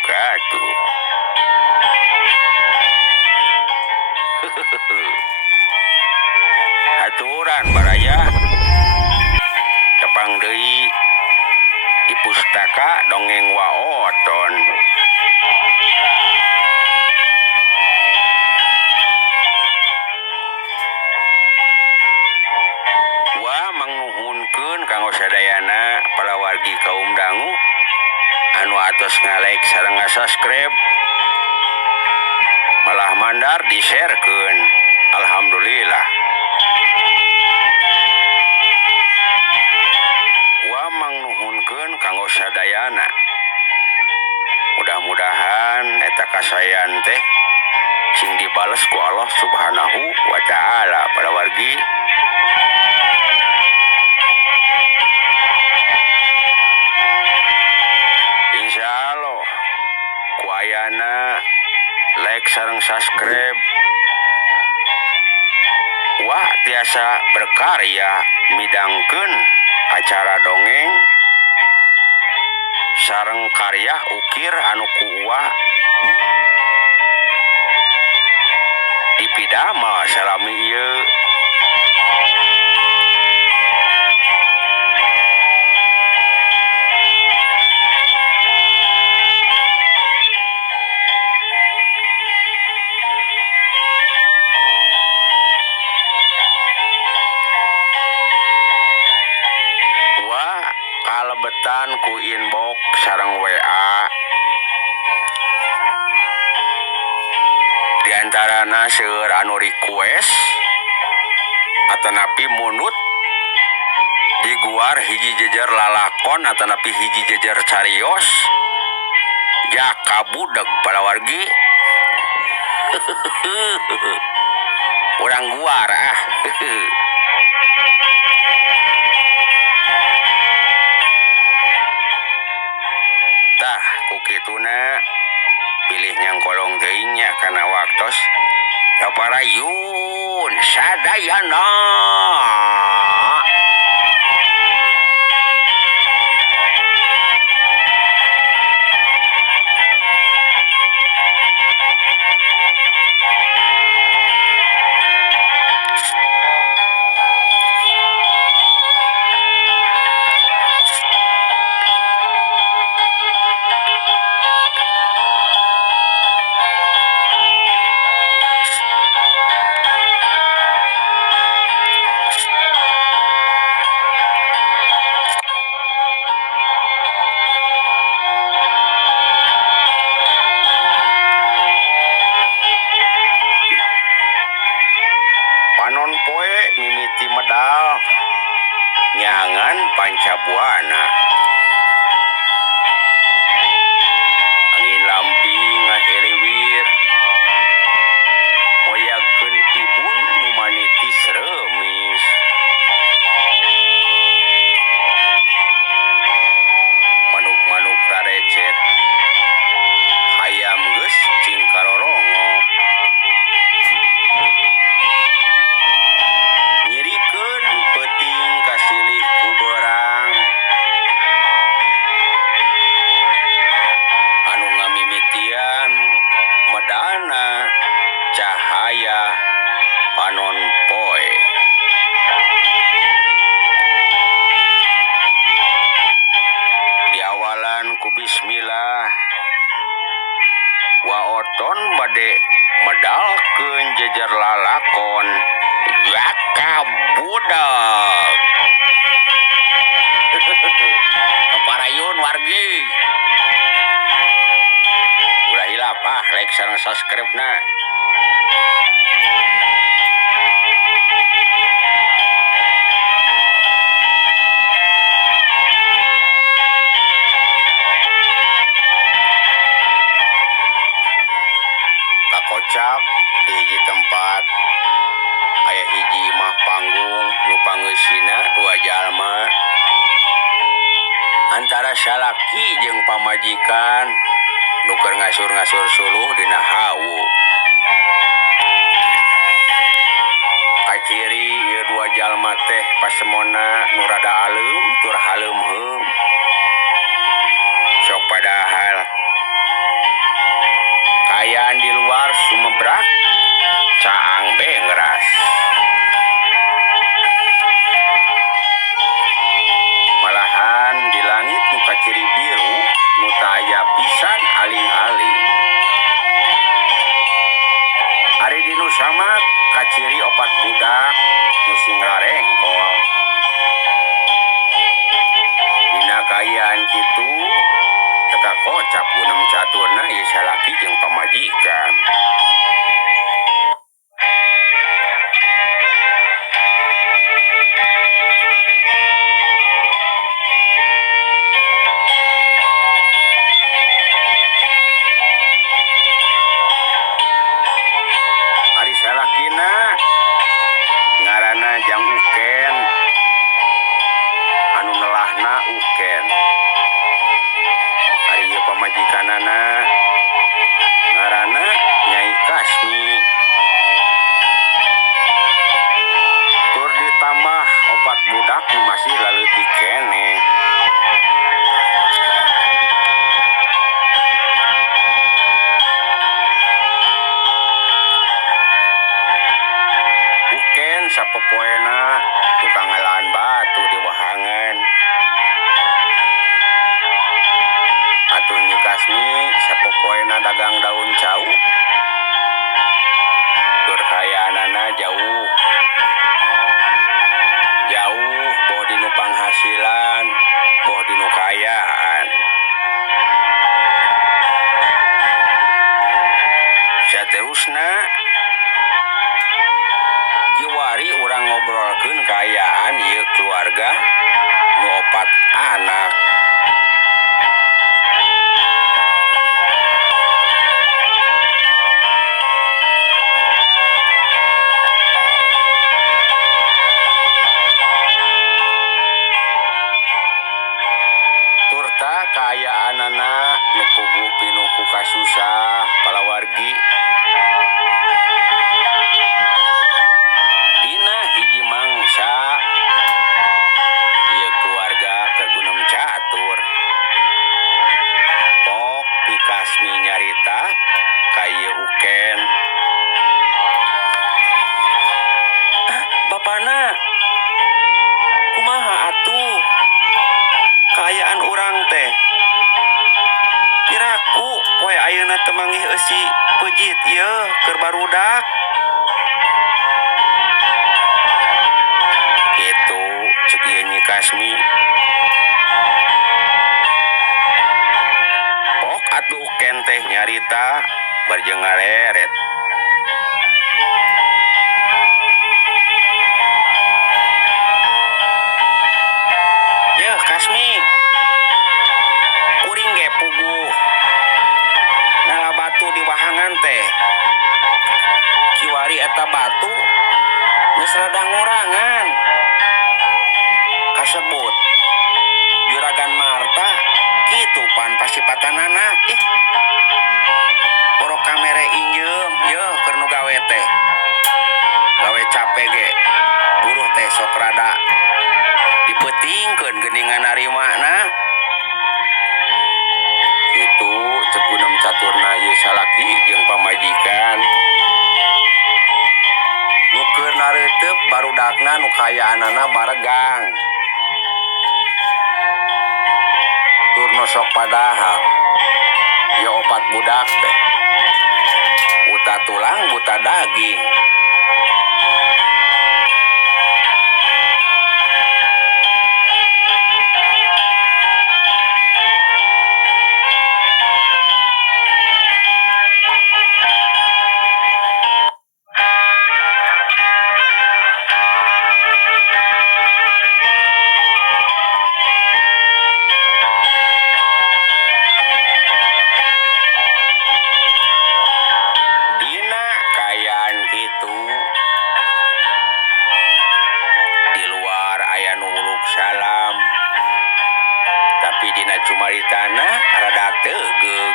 wabarakatuh. Aturan baraya tepang deui di pustaka dongeng waoton. Wa mangnuhunkeun kanggo sadayana palawargi kaum dangu anu atos ngalek sareng ngasubscribe malah mandar di-sharekeun. Alhamdulillah. Wa mangnuhunkeun kanggo sadayana mudah-mudahan eta kasayan teh sing dibales ku Allah Subhanahu wa ta'ala palawargi. Insyaallah ku ayana like sareng subscribe wa tiasa berkarya midangkeun acara dongeng sareng karya ukir anu kuwa dipidamel salami ieu. Kalebetan ku inbox sareng WA diantarana seueur anu request atanapi munut diguar hiji jejer lalakon atanapi hiji jejer carios ja kabudeg palawargi. Urang guar tah kukituna bilih nyangkolong teuing nya kana waktos saparayun sadayana. Panon poe mimiti medal nyangan pancabuana angin lamping ngahiriwir moyagkeun ibun nu manitis remis manuk-manuk rarecet hayam geus cing karorongo nyirikeun peuting kasilih ku beurang anu ngamimitian medana cahaya panon poe. Diawalan ku bismillah waoton bade medalkeun jejer lalakon jaka budak. Keparayun wargi ulah hilap like sareng subscribe na. Kakocap di hiji tempat aya hiji mah panggung nu pangeusina dua jalma antara salaki jeung pamajikan nu keur ngasur-ngasur suluh dina hawu. Kaciri ieu dua jalma teh pasemona nu rada aleum tur haleumheum sok padahal opat budak nu sing rarengkol. Dina kaayaan kitu teka kocap gunem caturna ieu salaki jeung pamajikan. Ari salakina ngaranna Jang Uken, anu nelahna Uken. Ari ieu pamajikanana ngaranna Nyai Kasmi. Tur ditambah opat budak nu masih laleutik keneh. Uken sapopoena tukang ngalaan batu di wahangan. Atuh Nyi Kasmi sapopoena dagang daun cau. Tur kayaanana jauh boh dinu panghasilan, boh dinu kayaan. Saterusna kiwari urang ngobrolkeun kaayaan ieu keluarga nu opat anak. Turta kaayaanana nu puguh pinuh ku kasusah palawargi. Dina hiji mangsa ieu keluarga keur gunem catur. Pok Nyi Kasmi nyarita ka ieu Uken. Bapana, kumaha atuh? Kaayaan urang teh piraku poe ayeuna teu manggih eusi peujit ieu keur barudak. Kitu ceuk ieu Nyi Kasmi. Pok atuh Uken teh nyarita barjeng ngareret. Yeuh Kasmi, kuring ge puguh nala batu di wahangan teh. Kiwari eta batu geus rada ngurangan. Kasebut Juragan Marta kitu pan pasipatanana. Borok kamere injeum yeuh keur nu gawe teh. Gawe capek ge buruh teh sok rada dipeutingkeun geuningan narimana. Kitu ceuk gunem caturna ieu salaki jeung pamajikan. Nu keur nareuteup barudakna nu kayaanana baregang. Tur nu sok padahal ieu opat budak teh buta tulang buta daging. Dina kaayaan kitu di luar aya nu uluk salam, tapi dina cumaritana rada teugeg.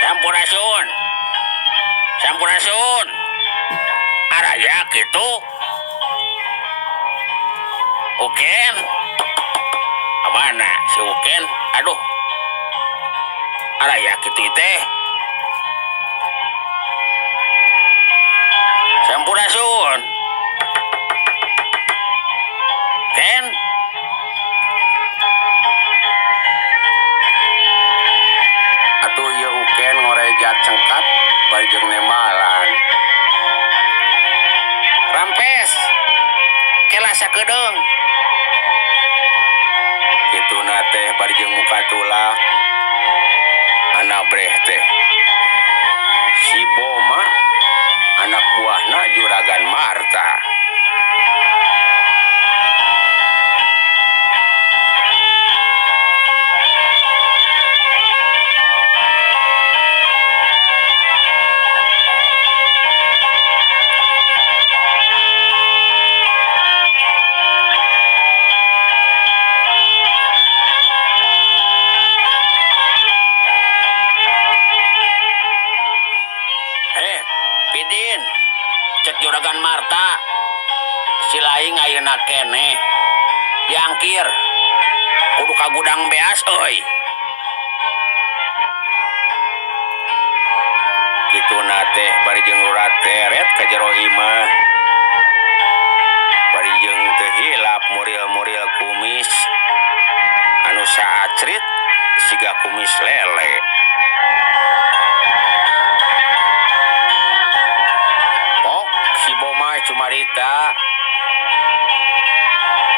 Sampurasun, sampurasun, araya kitu. Uken, amana si Uken? Aduh, araya kitu teh. Sampurasun, Ken. Atuh ieu Uken ngorejat cengkat barjeng nembalan. sakedeung kituna teh bari jeung muka tulak anak breh teh si Boma anak buahna Juragan Marta. Pidin cek Juragan Marta si laing ayeuna keneh diangkir kudu ka gudang beas euy kituna teh bari jeung urat teret ka jero imah bari jeung teu hilap muril-muril kumis anu saacrit siga kumis lele. Si Boma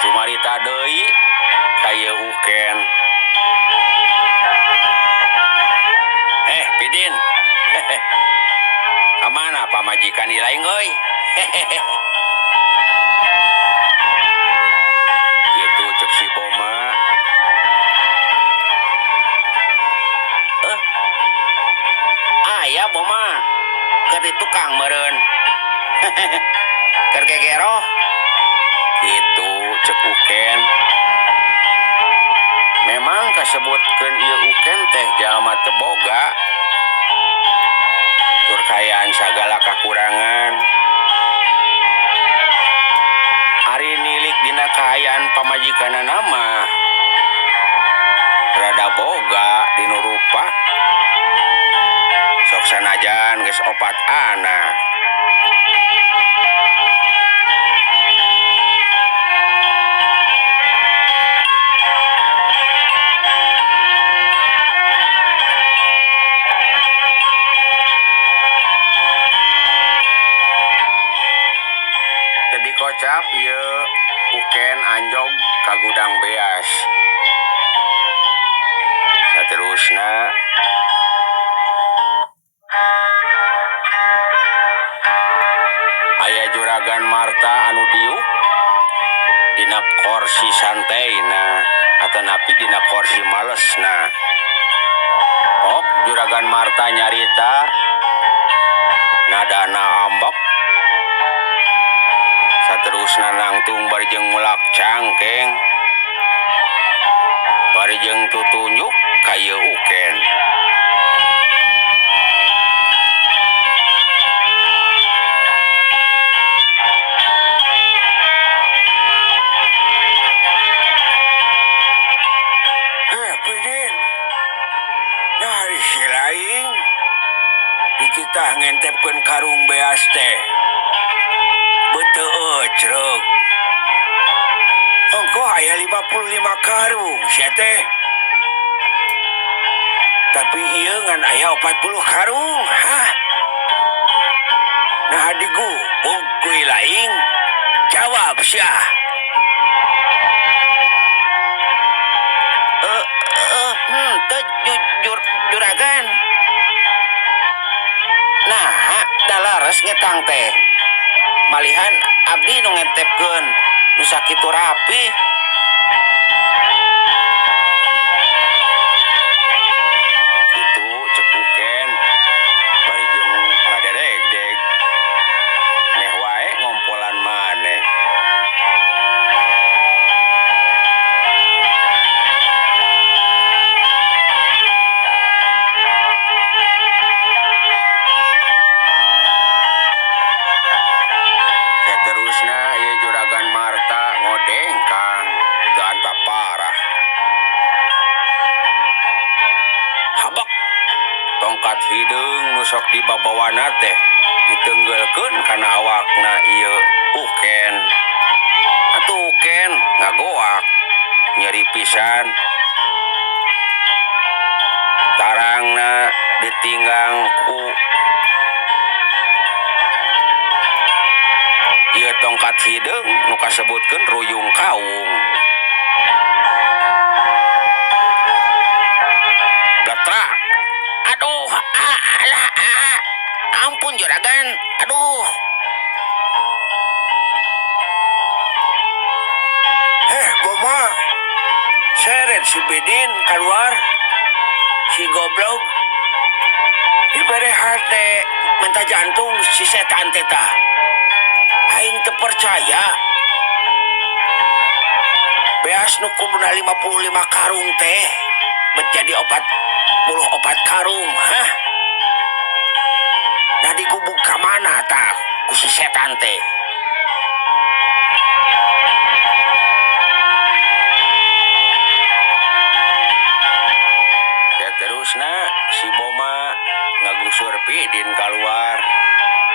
cumarita deui kaya uken. Pidin. Kamana pamajikan ilaing euy? Gitu cek si Boma. Aya Boma keur di tukang meureun. Keur gegero gitu cek uken. Memang kasebutkeun ieu uken teh jalma teu boga tur kayaan sagala kakurangan ari nilik dina kaayaan pamajikanana mah rada boga dinu rupa sok sanajan geus 4 anak. Jadi kocap ieu uken anjog ka gudang beas. Saterusna aya Juragan Marta anu diuk dina kursi santaina atanapi dina kursi malesna. Juragan Marta nyarita nadana ambek saterusna nangtung bari jeung mulak cangkeng bari jeung tutunjuk ka ieu uken. Pidin dari si laing dititah ngentepkeun karung beas teh beteu ecreg. Engko aya 55 karung sia teh. Tapi ieu ngan aya 40 karung. Nah adigu bungkui laing jawab sia. Juragan. Nah, dalares ngetang teh. Malihan abdi nu ngentepkeun nu sakitu rapi. Kitu cek uken bari jeung ngaderegdeg. Meh wae ngompolan maneh. Terusna ieu Juragan Marta ngodeng kang teu anta parah. Habak tongkat hideung nu sok dibabawana teh diteunggeulkeun kana awakna ieu uken. Atuh uken ngagoak nyeri pisan. Tarangna ditinggang ku ieu tongkat hidung nu kasebutkeun ruyung kaung. Gatra. Aduh, alah, ampun juragan. Aduh. Boma. Seret si Bidin keluar. Si goblok. Diberi hati minta jantung si setan teta. Aing terpercaya. Beas nu kuduna 55 karung teh. Menjadi 40 karung, hah? Nah digubuk ke mana tak ku si setan teh? Ya terusna si Boma ngagusur Pidin keluar.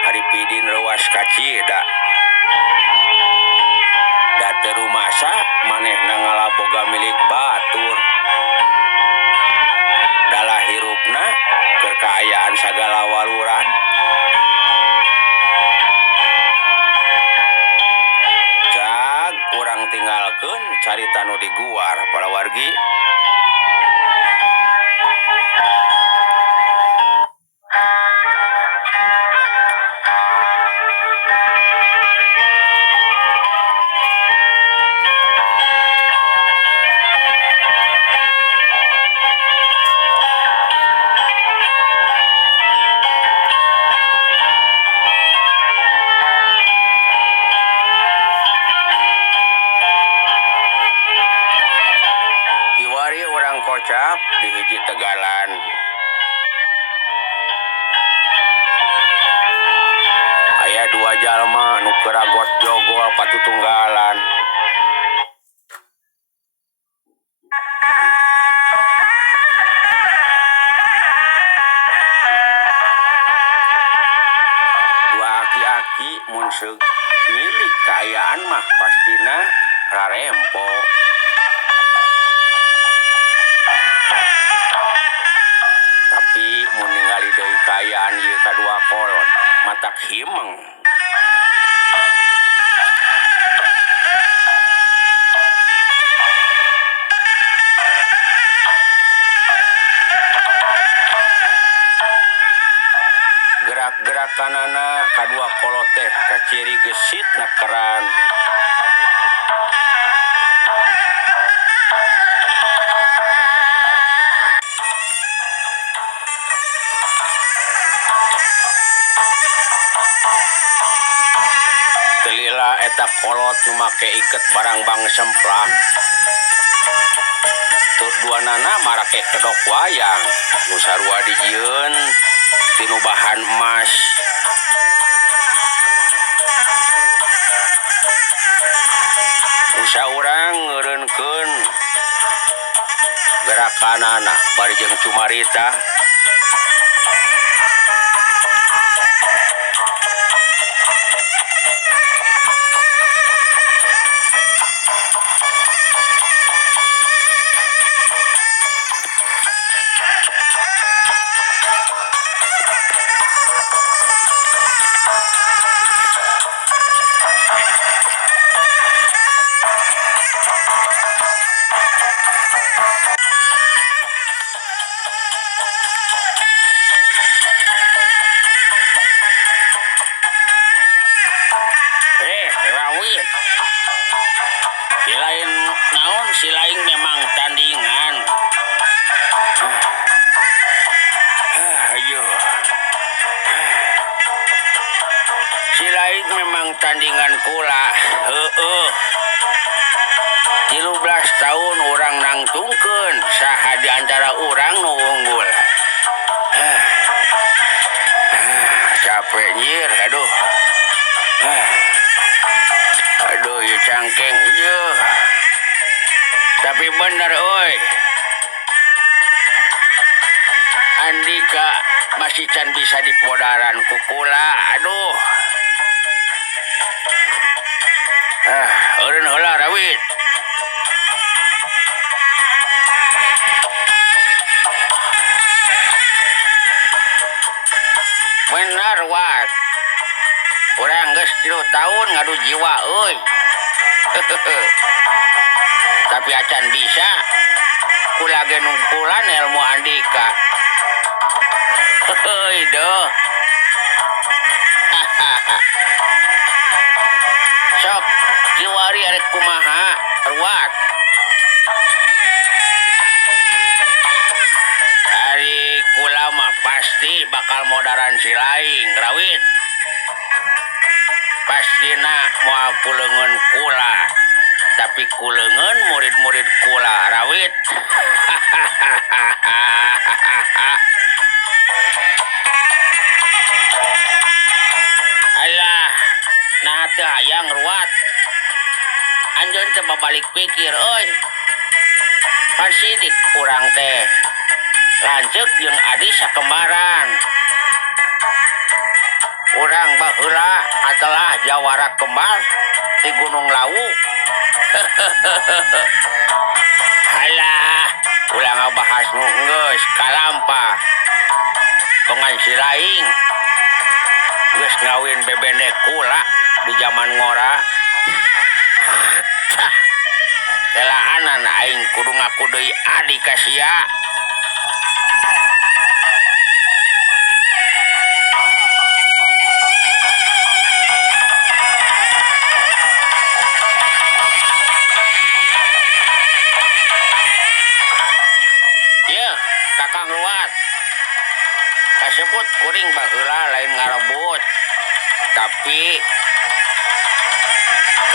Hari Pidin ruas kacida. Date rumasa manehna ngalaboga milik batur. Dalah hirupna kekayaan sagala waluran. Cag urang tinggalkeun carita nu di guar para wargi. Kiwari orang kocap di hiji tegalan. Aya 2 jalma nu keragot jogol patutunggalan. Dua aki-aki mun milik kaayaan mah pastina rarempo. Tapi mun ningali deui kaayaan ieu kadua kolot matak himeng. Gerak-gerakanana kadua kolot teh kaciri gesit nakeran. Telila eta kolot nu make iket barang bang semplang. Tur duanana marake kedok wayang nu sarua dijieun tinu bahan emas. Nu saurang ngeureunkeun gerakanana bari jeung cumarita. Rawit. Silain naon silain memang tandingan. Ayo. Silain memang tandingan kula. 13 tahun orang nangtungkeun saha di antara orang nu unggul. Capek nyir, aduh. Aduh, ya cangkeng je. Tapi bener, oi. Andika masih can bisa dipodaran kukula, aduh. Eureun heula Rawit. Benar, Wat. Urang geus 3 tahun ngadu jiwa euy. Tapi acan bisa kula ge nungkulan ilmu Andika. Heuy doh. Sok kiwari arek kumaha ruat. Hari kula mah pasti bakal modern si laing rawit. Pastina moal kuleungeun kula. Tapi kuleungeun murid-murid kula rawit. Alah, nah teu hayang ruat. Anjeun teh babalik pikir euy. Pan sidik urang teh lanceuk jeung adi sakembaran. Urang baheula adalah jawara kembar di Gunung Lawu. Halah, ulah ngabahas nu geus kalampah. Pengan si laing geus ngawin bebendek kula di zaman ngora. Tah, kelaanan aing kudu ngaku deui adi ka sia. Kakang luat kasebut kuring baheula lain ngarebut, tapi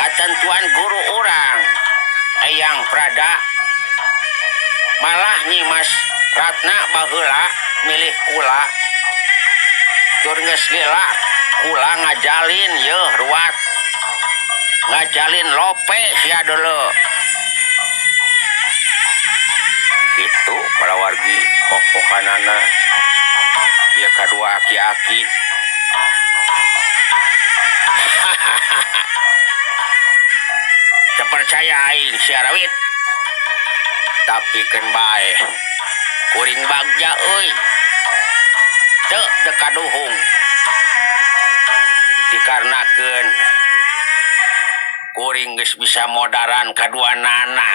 katentuan guru orang Eyang Prada malah nyimas Ratna baheula milih kula tur geus lila kula ngajalin yeuh ruat ngajalin lope sia deuleu. Itu para wargi pok-pokanana ya kadua aki-aki. Terpercaya aing si Arawit. Tapi keun bae kuring bagja euy. Teu dekaduhung. Dikarenakeun kuring geus bisa modaran kaduanana.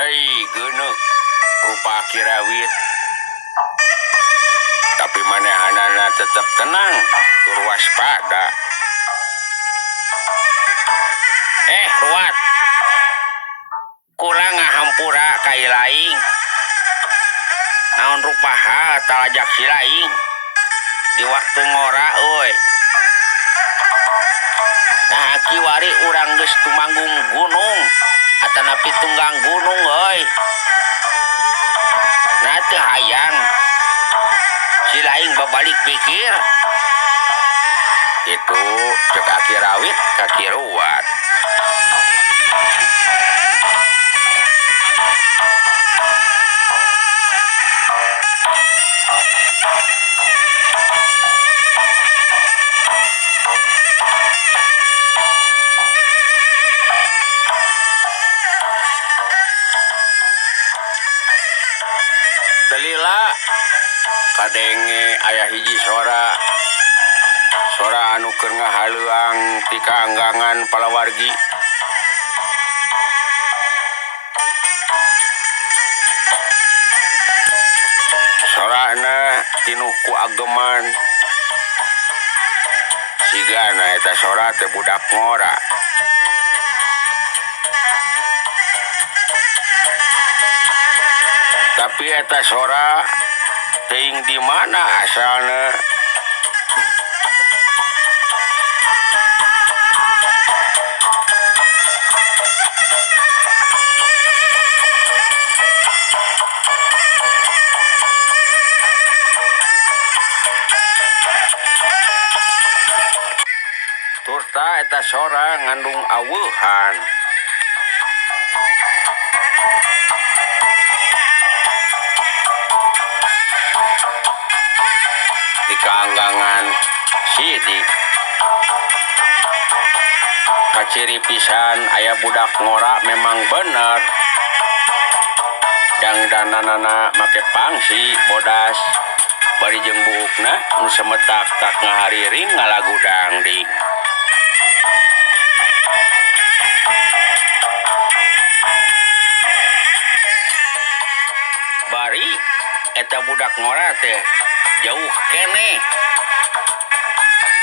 Hei geuneuh rupa Kirawit. Tapi manehanana tetap tenang tur waspada. Ruat. Kula ngahampura ka laing. Naon rupaha talajak si laing di waktu ngora euy. Nah kiwari urang geus tumanggung gunung atanapi tunggang gunung euy. Nah teu hayang si laing babalik pikir. Itu cek Aki Rawit kaki ruat. Telila kadenge aya hiji sora anu keur ngahaleuang ti kaanggangan palawargi. Sorana tinuh ku ageman sigana eta sora teh budak ngora. Tapi eta sora teuing di mana asalna? Turta eta sora ngandung aweuhan. Di kaanggangan sidik kaciri pisan aya budak ngora memang bener hayang dananana make pangsi bodas bari jeung buukna nu semetak tak ngahariring ngalagu dangding. Bari eta budak ngora teh jauh kene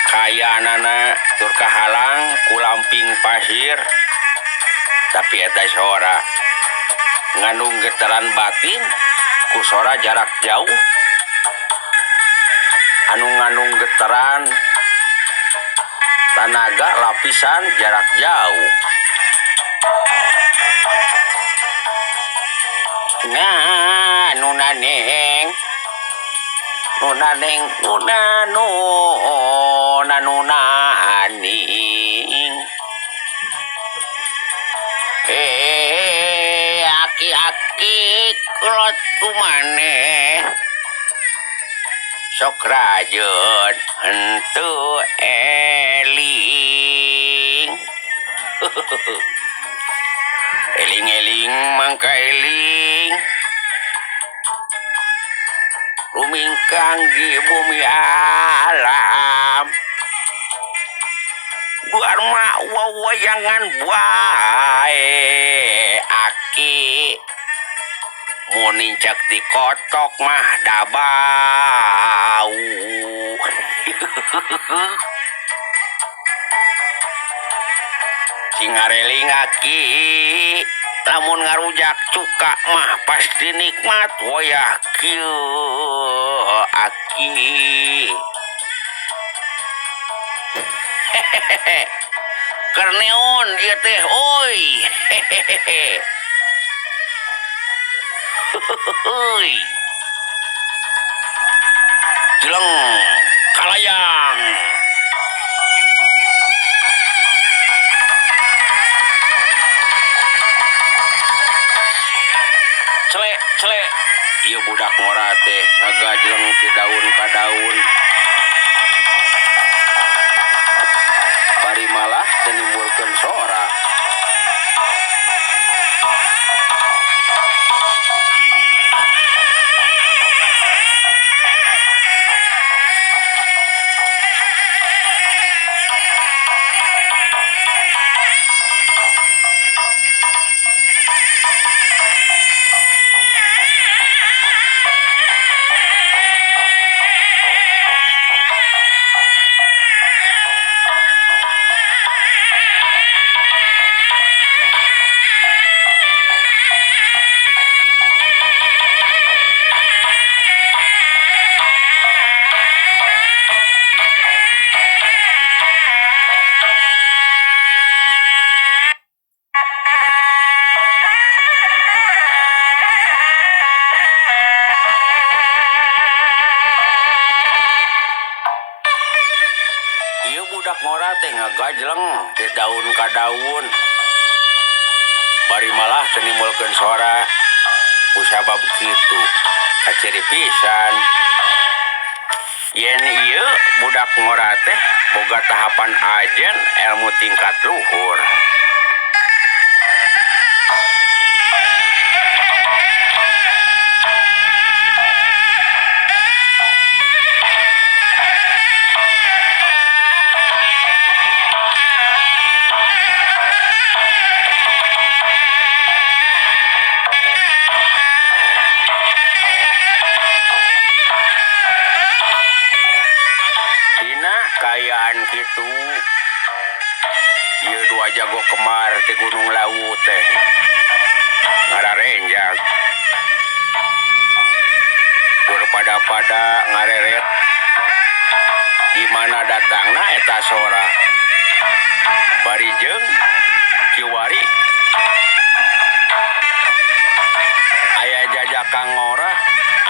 kayanana tur kahalang ku lamping pasir, tapi eta sora ngandung getaran batin ku sora jarak jauh anu ngandung getaran tanaga lapisan jarak jauh. Nah nunaneng naning aki-aki kelot kumaneh sok rajeun henteu eling. Eling-eling mangka eling rumingkang di bumi alam guar ma wawayangan bae aki monincak di kotok mah dabau. Cingareling aki lamun ngarujak cuka mah pasti nikmat wayah kieu aki. Hehehe kerneon ieu teh oi. Hehehe jeleng kalayang. Celek ieu budak ngora teh ngagajleng ti daun ka daun bari malah teu nimbulkeun sora. Ieu budak ngora teh ngagajleng ti daun ka daun bari malah teu nimbulkeun sora. Kusabab kitu kaciri pisan yen ieu budak ngora teh boga tahapan ajen ilmu tingkat luhur. Kayaan kitu ieu dua jago kemar ti Gunung Lawu teh ngararenjak pada ngareret di mana datangna eta sora bari jeung kiwari aya jajakang ngora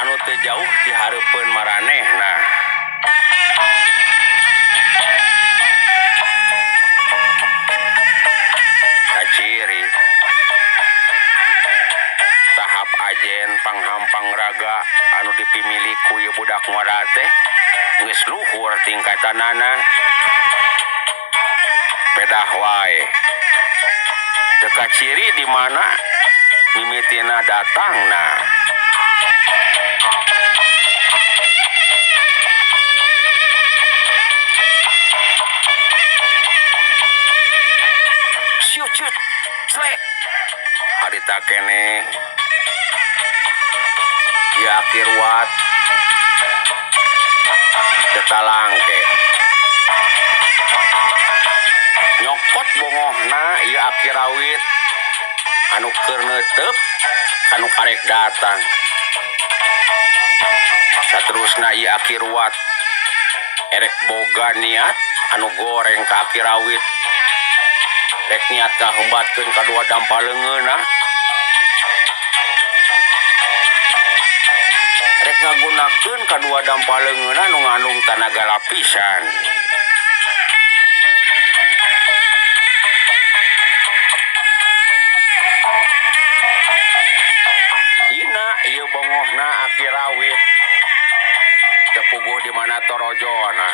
anu teu jauh ti hareupeun maranehna. Ciri tahap ajen panghampang raga anu dipimili ku ieu budak ngora teh geus luhur tingkatanana. Pedah wae teu kaciri di mana mimitina datang nah syucut slek harita kene ya akhir wat tetalangke nyokot bongohna ieu akhir awit anu keur neuteup anu karek datang saterusna ieu akhir wat erek boga niat anu goreng ka akhir awit rek niat kahembatkeun kadua dampaleungeunna rek ngagunakeun kadua dampaleungeunna nu ngandung tanaga lapisan dina ieu bongohna akhir awit tepuguh di mana torojona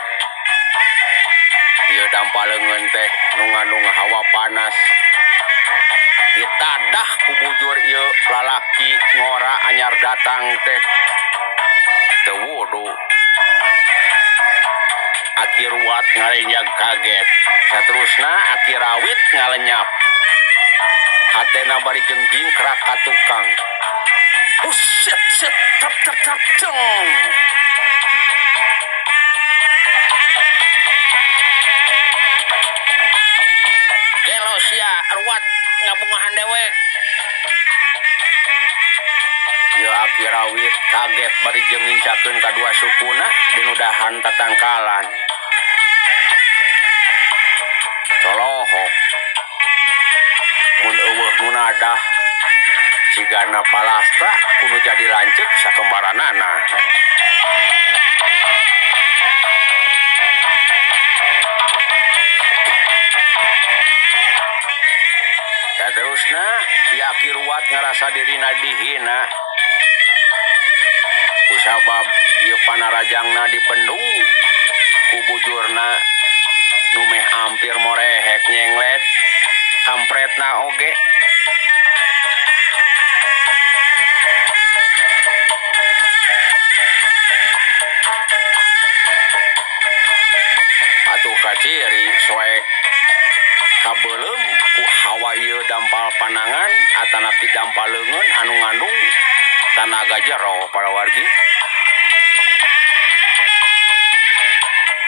ieu dampaleungeun teh nu ngandung hawa panas ditadah ku bujur ieu lalaki ngora anyar datang teh teu wudu akhir wat ngarenjag kaget saterusna akhir awit ngalenyap hatena bari jengjing kerak ka tukang set set tap tap tap ceng gelo sia ruat ngabungahan dewek ieu akhir awit kaget bari jeung ngincakeun kadua sukuna dinudahan tatangkalan colohok mun eueuh nu nadah sigana palasta kudu jadi lanceuk sakembaranana saterusna ieu akhir wat ngarasa dirina dihina kusabab ieu panarajangna dibendung ku bujurna nu meh ampir morehek nyenglet kampretna oge atuh kaciri soek kabeulem ku hawa ieu dampal panangan atanapi dampaleungeun anu ngandung tanaga jero para wargi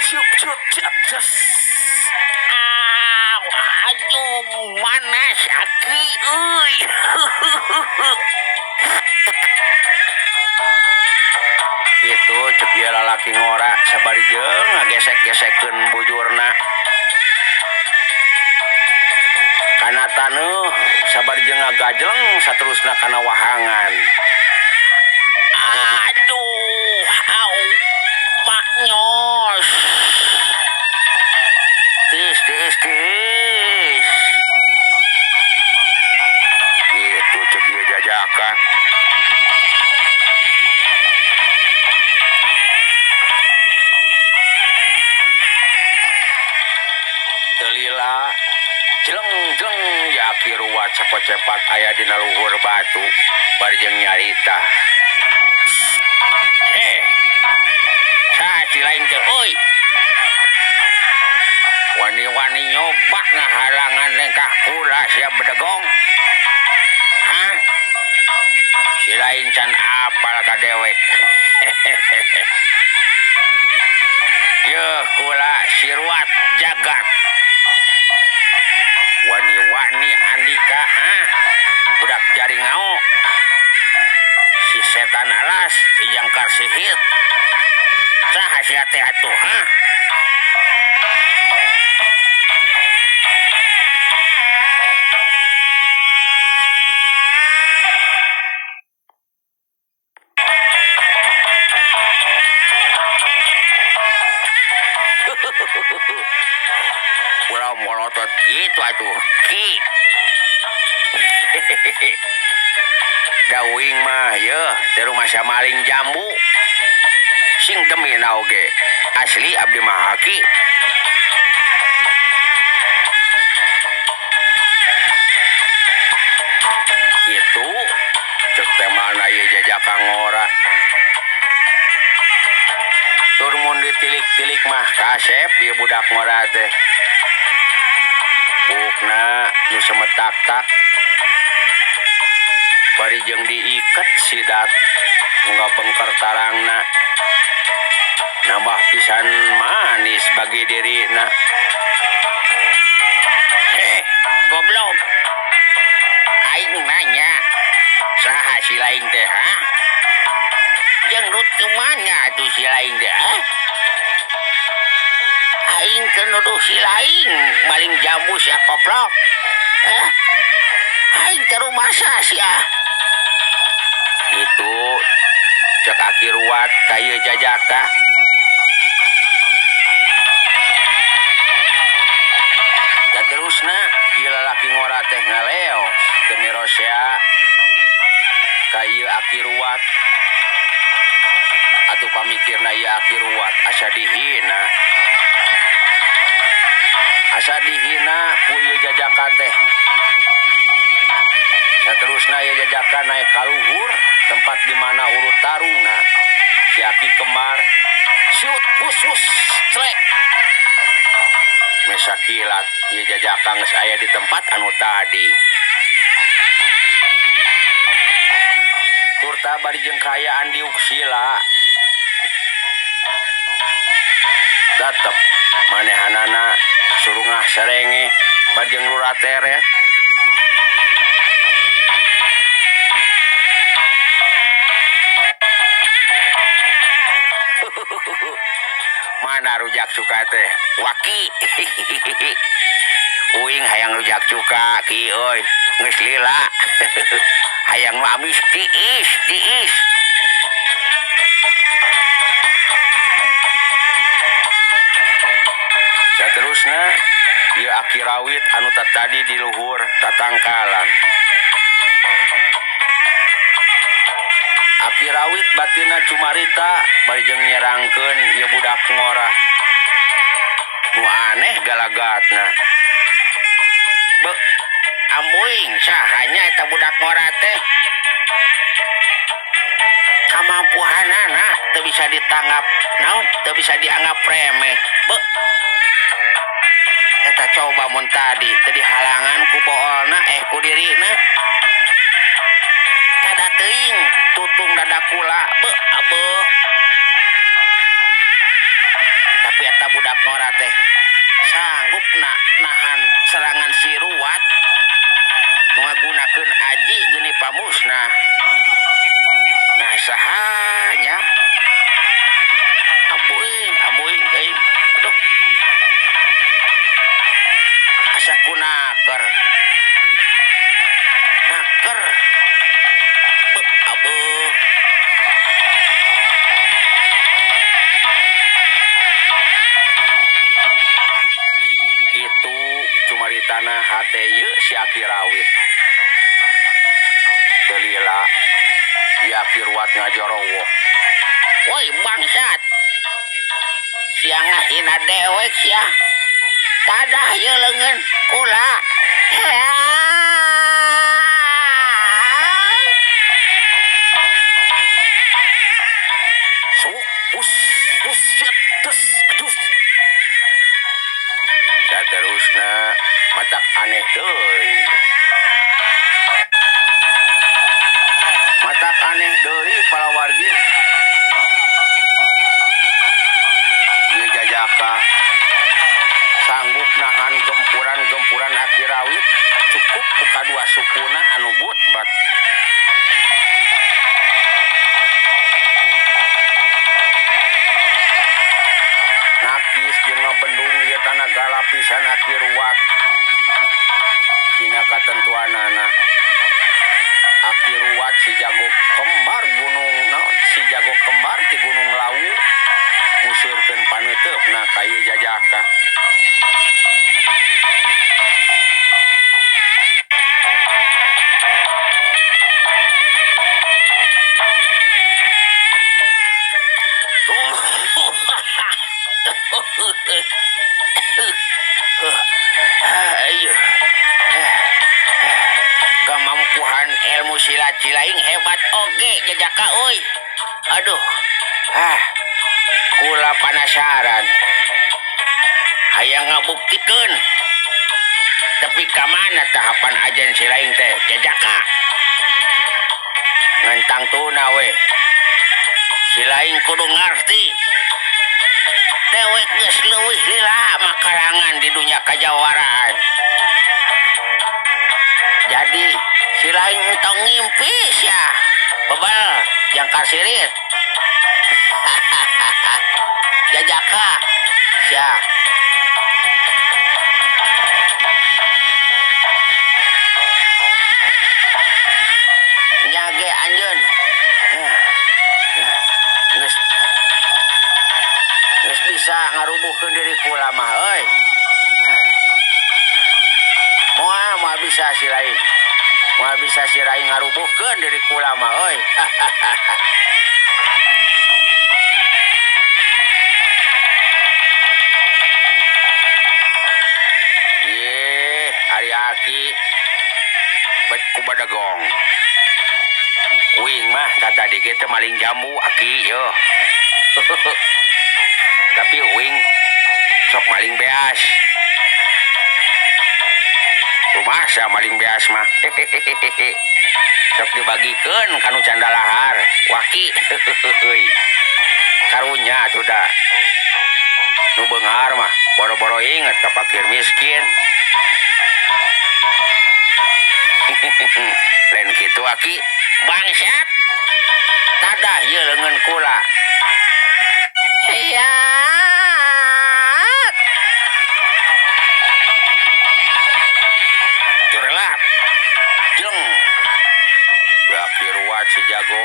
syuk syuk syuk syuk aduh manas aki euy gitu cek ieu lalaki ngora sabari jeung ngagesek-gesekkeun bujurna kana taneuh sabari jeung ngagajleng saterusna kana wahangan aduh au maknyos tis gitu cek ieu jajaka telila jeleng ya akhir wat sapocepat aya dina luhur batu bari jeung nyarita saha lain teh euy wani-wani nyoba ngahalangan lengkah kula sia bedegong hah si lain can apal ka dewek yeuh kula siruat jagat wani-wani andika budak jaring ngao si setan alas si jangkar sihir saha sia teh atuh ulah molotot gitu atuh ki dawing mah yeuh teu rumah maling jambu sing demina oge asli abdi mah haki gitu teh mana ieu jajaka ngora. Tur mun ditilik-tilik mah kasep ieu budak ngora teh. Bukna nu semetak-tak. Bari jeung diiket sidat nggak bengker tarangna. Nambah pisan manis bagi dirina. Goblok. Aing nanya, saha si laing teh, ha? Jeung rut kemana tuh si laing teh, ha? Aing teh nuduh si laing maling jambu sia koplok. Aing teh rumasa sia. Itu cek aki ruat ka ieu jajaka. Da terusna ieu lalaki ngora teh ngaleos teu mirosea ka ieu aki ruat. Atuh pamikirna ieu aki ruat asa dihina. Asa dihina ku ieu jajaka teh. Saterusna ieu jajaka naik ka luhur tempat di mana urut tarungna si aki kembar siut bus celek. Mesa kilat ieu jajaka geus aya di tempat anu tadi. Turta bari jeung kaayaan diuk sila. Tetep manehanana surungah serenge bari jeung lurah teret. Mana rujak cuka teh? Waki. Uing hayang rujak cuka ki euy, geus lila. Hayang mamis tiis. Saterusna ieu aki rawit anu tadi di luhur tatangkalan. Aki rawit batina cumarita bari jeung nyerangkeun ieu budak ngora. Nu aneh galagatna. Beuh, ambuing sahanya eta budak ngora teh. Kamampuhanana teu bisa ditanggap, naon teu bisa dianggap remeh. Beuh. Eta coba mun tadi teu dihalangan ku boolna ku dirina. Tada teuing tutung dadakula beuh abeuh. Tapi eta budak ngora teh sanggup nahan serangan si ruat ngagunakeun aji geni pamusnah. Nah sahanya abuing teuing. Aduh. Asa kunaker. Naker. Beuh abeuh. Itu cumaritana hate ieu si aki rawit. Teu lila ieu aki ruat ngajorowoh. Woi bangsat. Sia ngahina dewek sia. Tadah ieu leungeun kula. Saterusna matak aneh deui. Matak aneh deui palawargi. Ieu jajaka sanggup nahan gempuran aki rawit cukup ku kadua sukuna anu butbat. Nakis jeung ngabendung ieu tanaga lapisan aki ruat. Dina katentuanana aki ruat si jago kembar di Gunung Lawu ngusurkeun paneuteup ka ieu jajaka. Kamampuhan ilmu silat Cilaing hebat oge jajaka euy. Aduh. Kula penasaran. Hayang ngabuktikeun. Tapi ka mana tahapan ajen Cilaing teh jajaka? Ngentang tuna we. Cilaing kudu ngarti. Dewek geus leuwih lila makalangan di dunia kajawaraan. Jadi Cilaing entong ngimpi sia. Bebal yang kasirit. Jajaka sia. Nyage anjeun. Geus bisa ngarubuhkeun diri kula mah euy. Moal bisa Cilaing. Moal bisa Cilaing ngarubuhkeun diri kula mah euy. Hari aki bet ku badagong. Uing mah tadi kita maling jambu aki yo. Tapi uing sok maling beas. Rumah saya maling beas mah. Sok dibagikeun kanu candalahar waki. Karunya tuh dah. Nu beunghar mah boro-boro inget ka fakir miskin. Lain kitu aki bangsat. Tadah ieu leungeun kula. Hayat. Curlat. Jeung. Baki ruat si jago.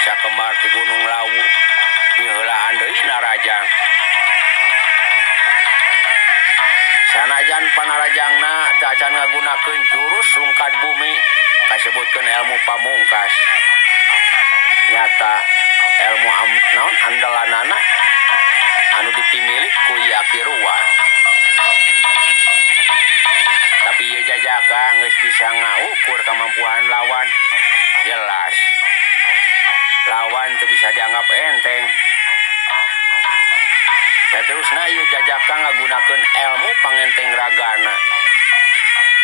Sakemar ti Gunung Lawu. Miheulaan deui narajang. Sanajan panarajangna teu acan ngagunakeun jurus rungkad bumi kasebutkeun ilmu pamungkas. Nyata ilmu naon andalanana anu dipimilih ku ieu Aki Ruat. Tapi ieu jajaka geus bisa ngaukur kemampuan lawan. Jelas. Lawan teu bisa dianggap enteng. Saterusna ieu jajaka ngagunakeun ilmu pangenteng ragana.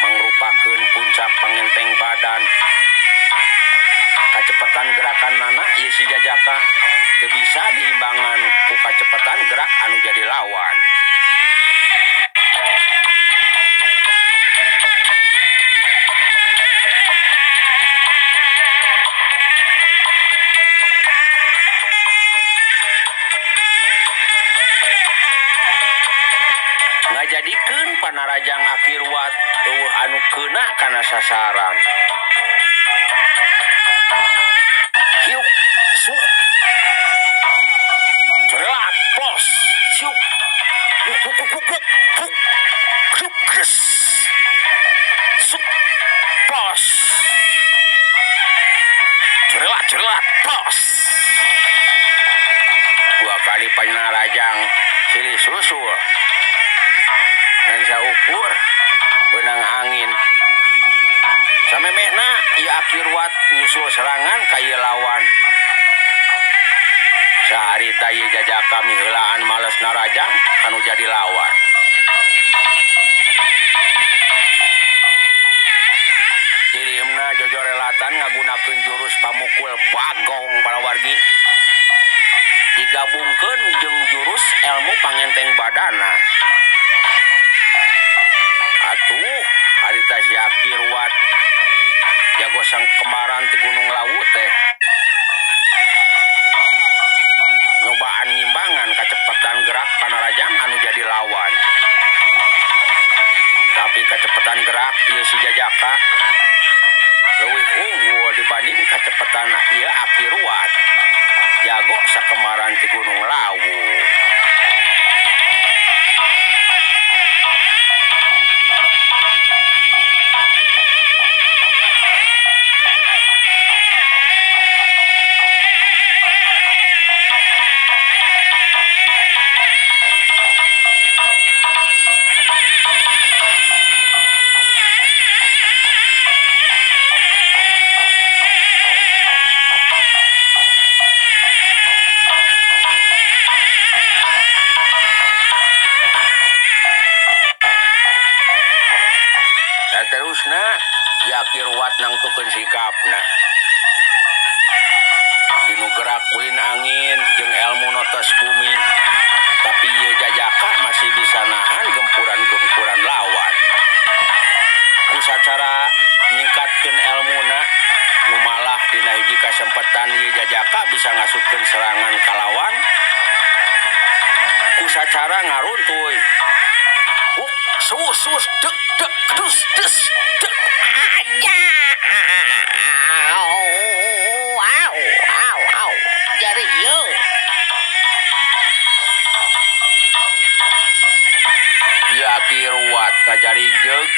Mangrupakeun puncak pangenteng badan. Kacepatan gerakan nana ieu si jajaka teu bisa diimbangan ku kacepatan gerak anu jadi lawan. Ngajadikeun panarajang Aki Ruat eueuh anu keuna kana sasaran. Hiuk, suk. Celat, plos, siuk. Kruk, kres. Suk, plos. Celat, plos. 2 kali panarajang silih susul. Dan saukur benang angin. Samemehna ieu Aki Ruat nyusul serangan ka ieu lawan. Saharita ieu jajaka miheulaan males narajang kanu jadi lawan. Dirimna jojorelatan ngagunakeun jurus pamukul bagong palawargi. Digabungkeun jeung jurus ilmu pangenteng badana. Atuh, harita si Aki Ruat jago sang kembaran ti Gunung Lawu teh. Nyobaan ngimbangan kacepatan gerak panarajang anu jadi lawan. Tapi kacepatan gerak ieu si jajaka leuwih unggul dibanding kacepatan ieu Aki Ruat. Jago sakemaran ti Gunung Lawu. Akirwat nangtukeun sikapna. Dinu gerak ulin angin jeung elmu notos bumi, tapi ieu jajaka masih bisa nahan gempuran-gempuran lawan. Ku sacara ningkatkeun elmuna, nu malah dina hiji kasempetan ieu jajaka bisa ngasupkeun serangan kalawan. Ku sacara ngaruntuy. Sus dek dek dus dus dek aja. Au. Jari ieu. Ieu Akirwat kajarijeg.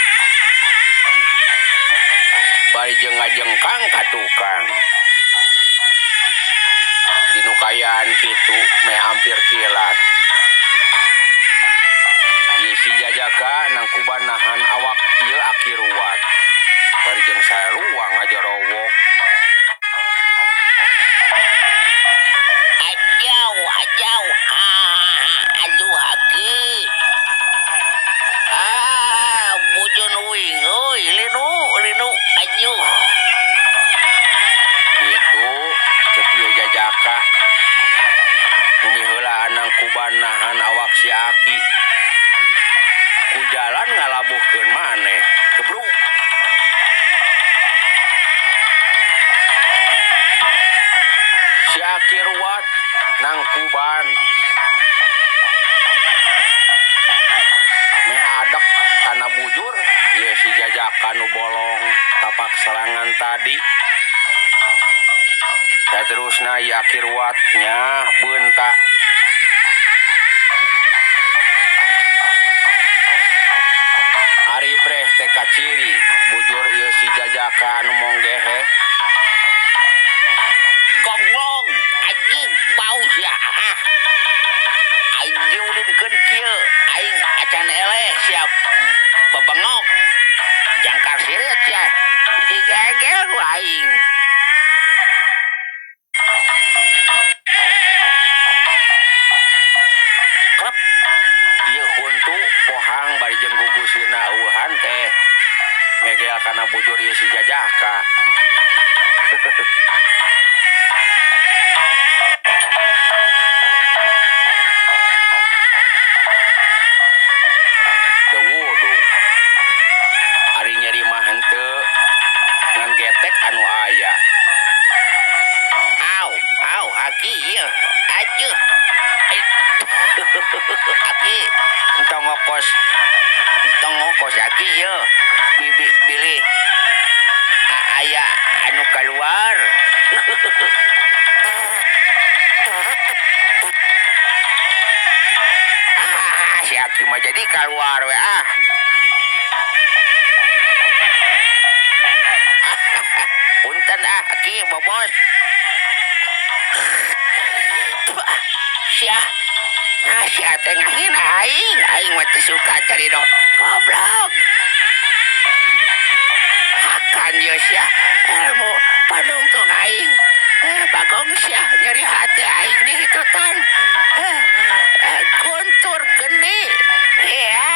Bari jengajengkang ka tukang. Dinu kayaan kitu meh hampir kilat. Si jajaka nangkuban nahan awak ieu Akirwat. Bari jeung saruang ngajorowok. Ajau. Aduh haki. Bujon uing euy, linu ajuh. Itu ceuk ieu jajaka. Bumi heulaan nangkuban nahan awak si Aki. Ku jalan ngalabuhkeun maneh kebruk. Si Akirwat nangkuban meh adek kana bujur ieu si jajaka nu bolong tapak serangan tadi. Saterusna ieu Akirwat nya beunta. Ari breh teh kaciri bujur ieu si jajaka anu monggehe. Gonglong anjing bau sia. Aing diulunkeun kieu aing acan eleh siap bebengok. Jangkar sireut sia. Digegel ku aing. Krep. Ieu huntu pohang bari jeung gugusina eueuhan teh ngegel kana bujur ieu si jajaka. Teu wudu. Ari nyeri mah henteu ngan getek anu aya. Au haki ieu. Ajuh. Aki entong ngokos Aki ieu. Bibi bilih aya anu keluar. Si Aki mah jadi keluar we ah. Punten Aki bobos. Sia. Nah, sia teh ngahina aing mah teu suka cari goblok. Hakan ieu sia ilmu panungtung aing. Bagong sia nyeri hati aing di hitutan. Guntur geni. Ya.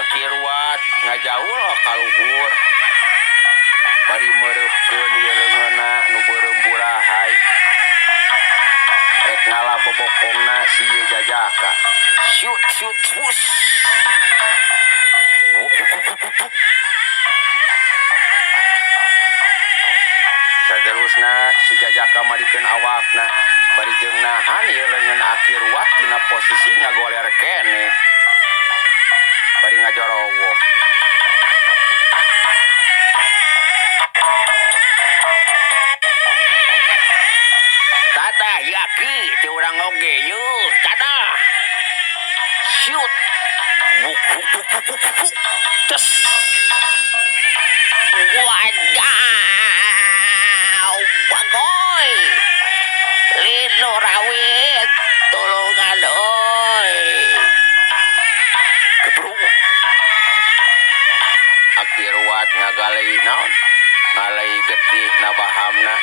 Akirwat ngajaul ka luhur. Bari meureukeun ieu leungeunna nu beureum burahay. Rek ngalabobokongna si ieu jajaka. Syut wush. Saterusna si jajaka malikeun awakna bari jeung nahan ieu leungeun Akirwat dina posisi ngagoler keneh. Bari ngajorowok. Tata Yaki teu urang oge yeuh tata. Syut. Buk. Tes. Wadaw. Bagoy. Lino rawit. Tolongan oi. Kebruk. Akirwat ngagalei naon? Ngalei getih nabahamna.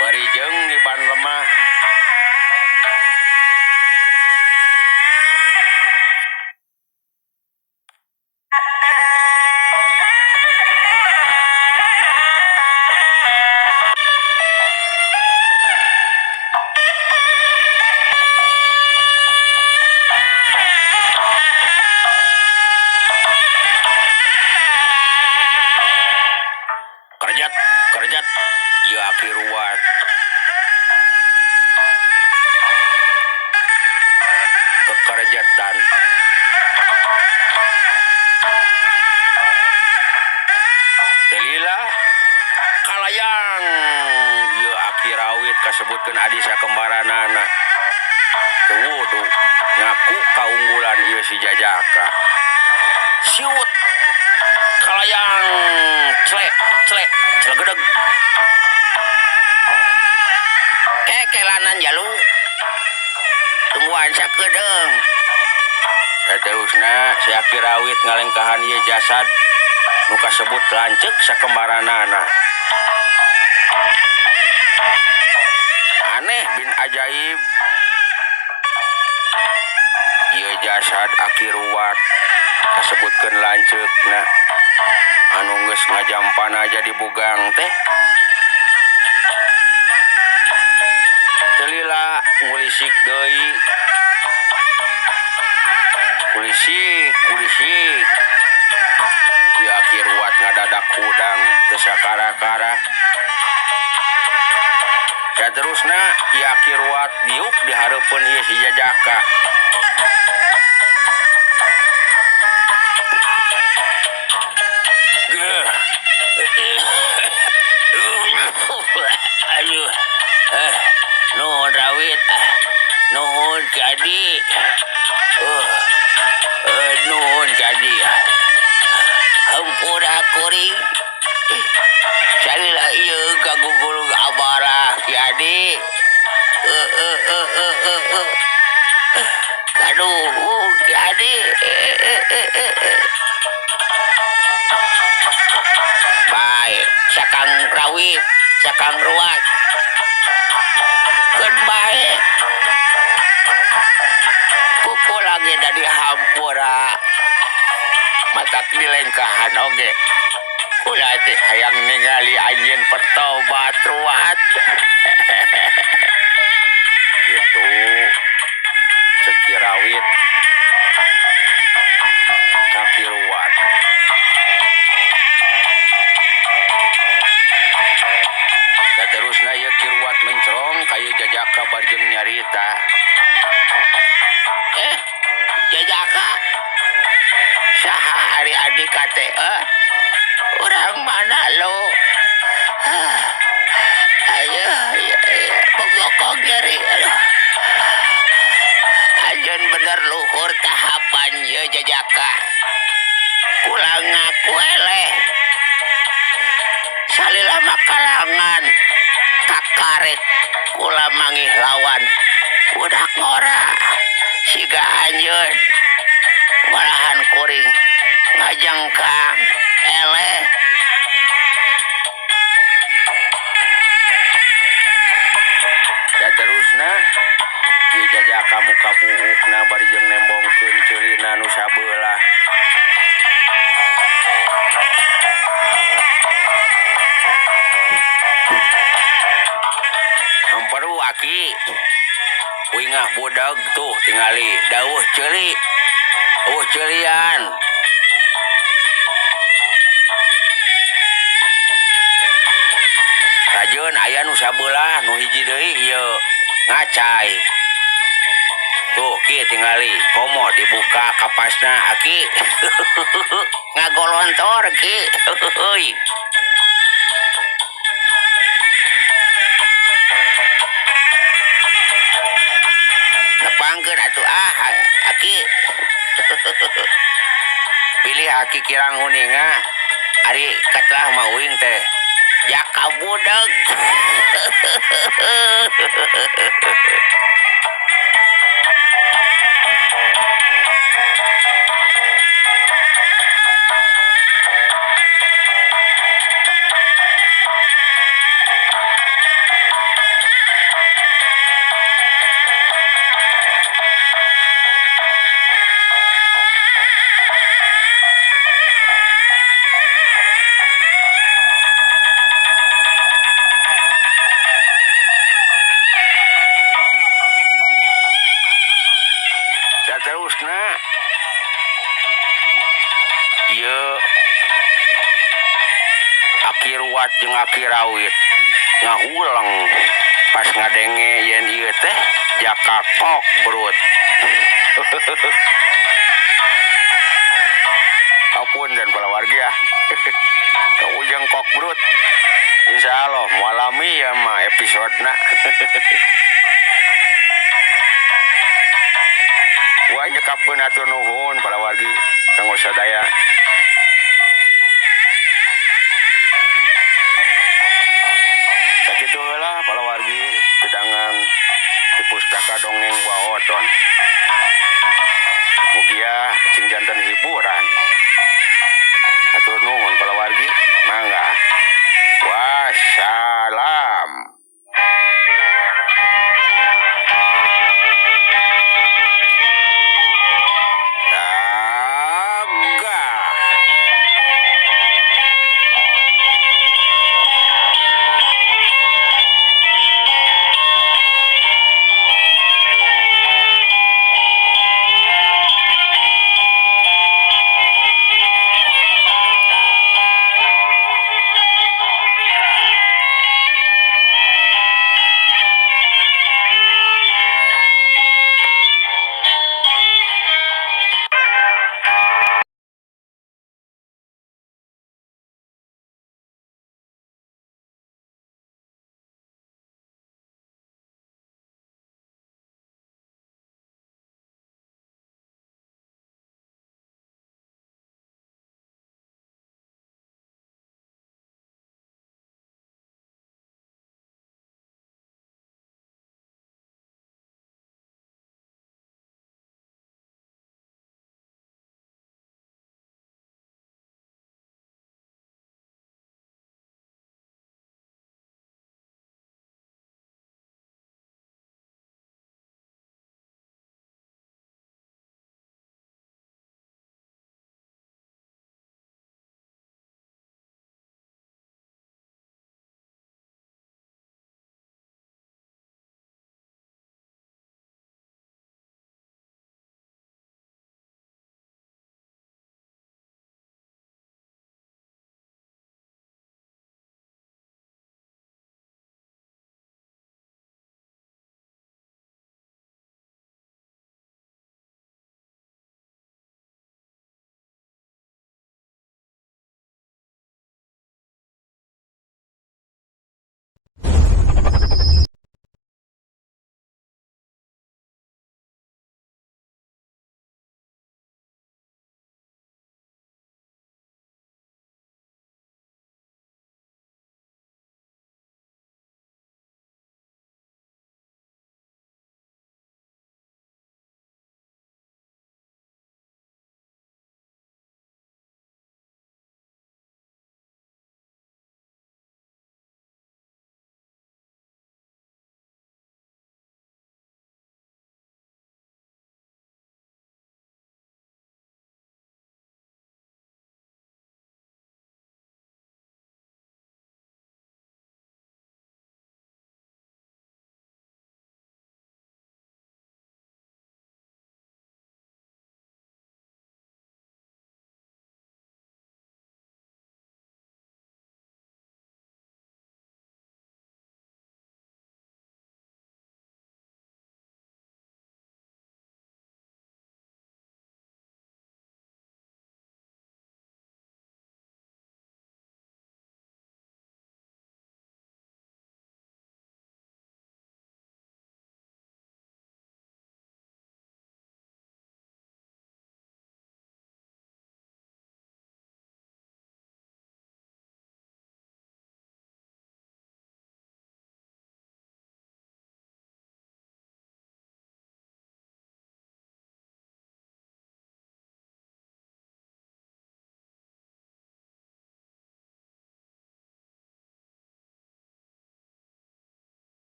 Bari rejetan. Telila kalayang ieu aki rawit kasebutkeun adi sakembaranana. Tuwudu ngaku kaunggulan ieu si Jajaka. Siut kalayang celek gedeg. Kekelanan jalu. Tungguan sakedeung. Saterusna si aki rawit ngalengkahan ieu jasad nu kasebut lanceuk sakembaranana. Aneh bin ajaib. Ieu jasad aki ruwat kasebutkeun lanceukna anu geus ngajampana jadi bugang teh. Telila ngulisik deui. Kulisik. Ieu aki ruwat ngadadak hudang teu sakara-kara. Saterusna ieu aki ruwat diuk di hareupeun ieu si Jajaka. Aduh. Nuhun rawit. Nuhun jadi. Nuhun jadi. Hampura kuring. Carilah ieu kagugulung abarah jadi. Aduh, jadi. Baik, sakang rawit, sakang ruwat. Keun bae. Kuku lagi dari hampura. Matak dilengkahan oge. Kula teh hayang ningali anjeun pertobat ruwat. Gitu. Ceki rawit. Kaki ruwat. Saterusna ieu ki ruwat mencrong kayu Jajaka barjeng nyarita. Jajaka. Saha ari adik kate? Urang mana lo? Ayo, bobokong nyeri. Anjeun bener luhur tahapan ieu Jajaka. Kula ngaku eleh. Salila makalangan kakarek kula mangih lawan budak ngora siga anjeun malahan kuring ngajengkang eleh. Saterusna ieu Jajaka muka buukna bari jeung nembongkeun ceulina nu sabeula. Amperu aki. Wingah bodag tuh tingali dawuh ceuli. Ceurian. Rajeun aya nu sabeula nu hiji deui ieu ngacai. Tuh kieu tingali komo dibuka kapasna aki. Ngagolontor ki. Nepangkeun atuh aki. Pilih aki kirang uninga. Ari katlah mauing teh. Jaka budak. Saterusna ieu aki ruwat jeung aki rawit ngahulang pas ngadenge yen ieu teh jakakok brut. Apun dan para warga. Kaujang kok brut. Insya Allah malami ya mah episode na. Wah nyekapkeun atur nuhun para wargi kanggo sadaya. Sakitu heula para wargi kedangan di pustaka dongeng waoton. Mugia cing janten hiburan. Atur nuhun para wargi mangga. Wassalam.